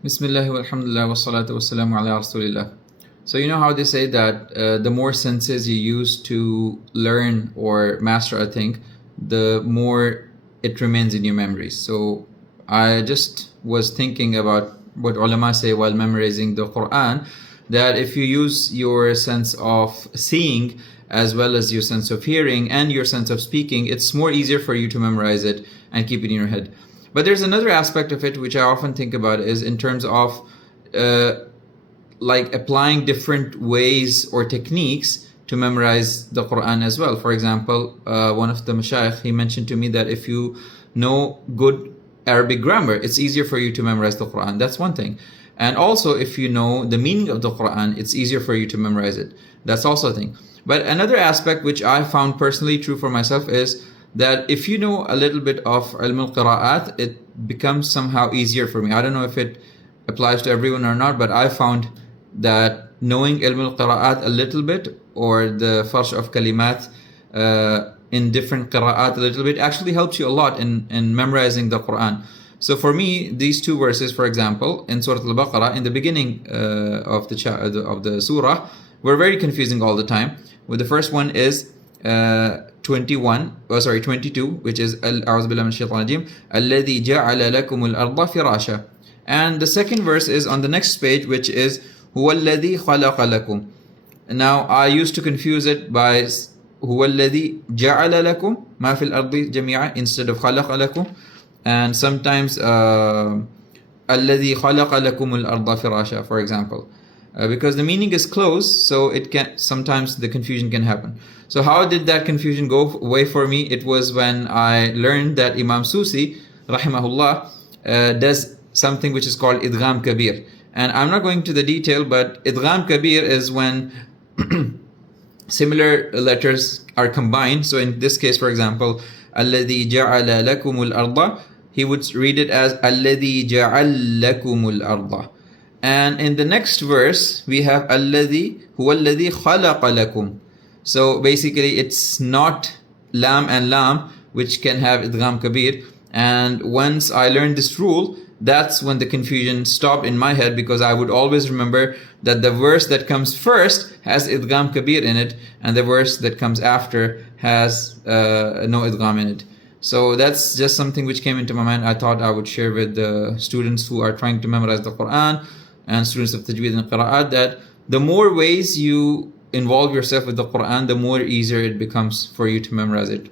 Bismillah walhamdulillah wassalatu wassalamu ala rasulillah. So you know how they say that the more senses you use to learn or master a thing, the more it remains in your memories. So I just was thinking about what ulama say while memorizing the Quran, that if you use your sense of seeing as well as your sense of hearing and your sense of speaking, it's more easier for you to memorize it and keep it in your head. But there's another aspect of it which I often think about, is in terms of like applying different ways or techniques to memorize the Quran as well. For example, one of the mashayikh, he mentioned to me that if you know good Arabic grammar, it's easier for you to memorize the Quran. That's one thing. And also, if you know the meaning of the Quran, it's easier for you to memorize it. That's also a thing. But another aspect which I found personally true for myself is that if you know a little bit of ilm al-qira'at, it becomes somehow easier for me. I don't know if it applies to everyone or not, but I found that knowing ilm al-qira'at a little bit, or the farsh of kalimat in different qira'at a little bit, actually helps you a lot in memorizing the Quran. So for me, these two verses, for example, in Surah Al-Baqarah, in the beginning of the surah, were very confusing all the time. Well, the first one is 22, which is A'udhu billahi minash shaitanir rajeem, الَّذِي جَعَلَ لَكُمُ الْأَرْضَ فِرَاشًا. And the second verse is on the next page, which is هُوَ الَّذِي خَلَقَ لَكُمْ. Now I used to confuse it by هُوَ الَّذِي جَعَلَ لَكُمْ مَا فِي الْأَرْضِ جَمِيعًا instead of خَلَقَ لَكُمْ, and sometimes الَّذِي خَلَقَ لَكُمُ الْأَرْضَ فِرَاشًا, for example. Because the meaning is close, so it can sometimes the confusion can happen. So how did that confusion go away for me? It was when I learned that Imam Susi, rahimahullah, does something which is called idgham kabir. And I'm not going to the detail, but idgham kabir is when similar letters are combined. So in this case, for example, alladhi ja'ala lakumul arda, he would read it as alladhi ja'al lakumul arda. And in the next verse, we have alladhi huwa alladhi khalaqa lakum. So basically, it's not lam and lam, which can have idgham kabir. And once I learned this rule, that's when the confusion stopped in my head, because I would always remember that the verse that comes first has idgham kabir in it, and the verse that comes after has no idgham in it. So that's just something which came into my mind. I thought I would share with the students who are trying to memorize the Quran and students of tajweed and qira'at, that the more ways you involve yourself with the Quran, the more easier it becomes for you to memorize it.